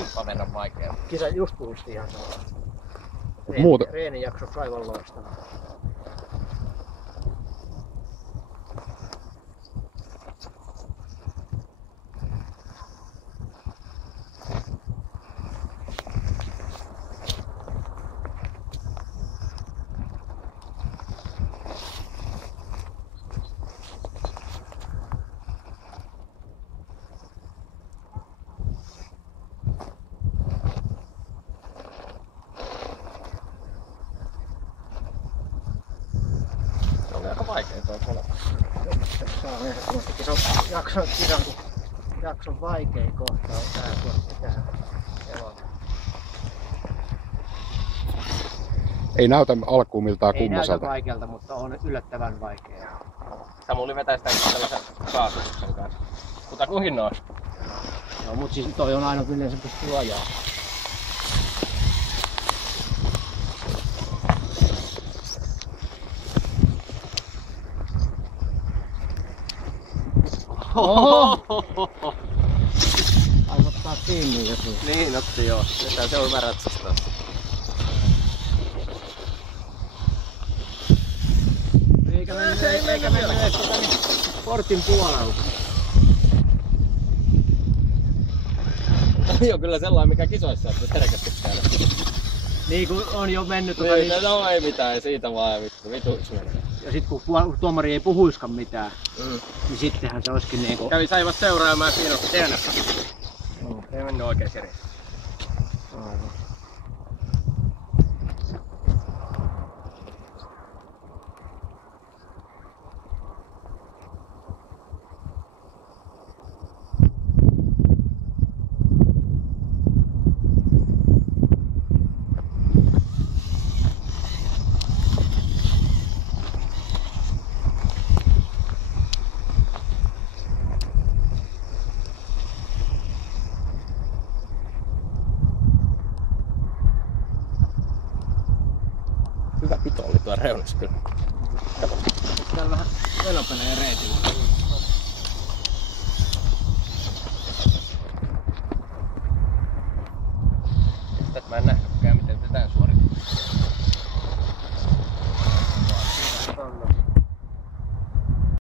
kimppa verran vaikea. Kisa just puhusti ihan samalla. Reeni jakso aivan loistavaa. Aika vaikea toi kolme. Tässä on ehdottomastikin jakson vaikein kohta on tää kohta tähän elolle. Ei näytä alkuun miltään Ei kummaselta. näytä vaikealta, mutta on yllättävän vaikea. Samuli vetää sitä sellaisen kaasutuksen kanssa. Mutta kuhin noin. Joo, mut siis toi on aina kyllä se pystyy ajaa. Aika ottaa kiinni joku. Niin otti joo. Nyt se on hyvä ratsastaa. Eikä mennyt edes portin puolella. Toi on kyllä sellainen mikä kisoissa on selkeästi täällä. Niin kun on jo mennyt Niin, no ei mitään, ei siitä vaan vituiksi menee. ja sit kun tuomari ei puhuiskaan mitään, niin sittenhän se olisikin niinku... Kävi Saivas seuraamaan siinä on TNF. Ei mennyt oikein seriin. Aivan. Hyvä pito oli tuo reunassa kyllä. Täällä vähän velopeneen reitillä. Tätä mä en nähnyt.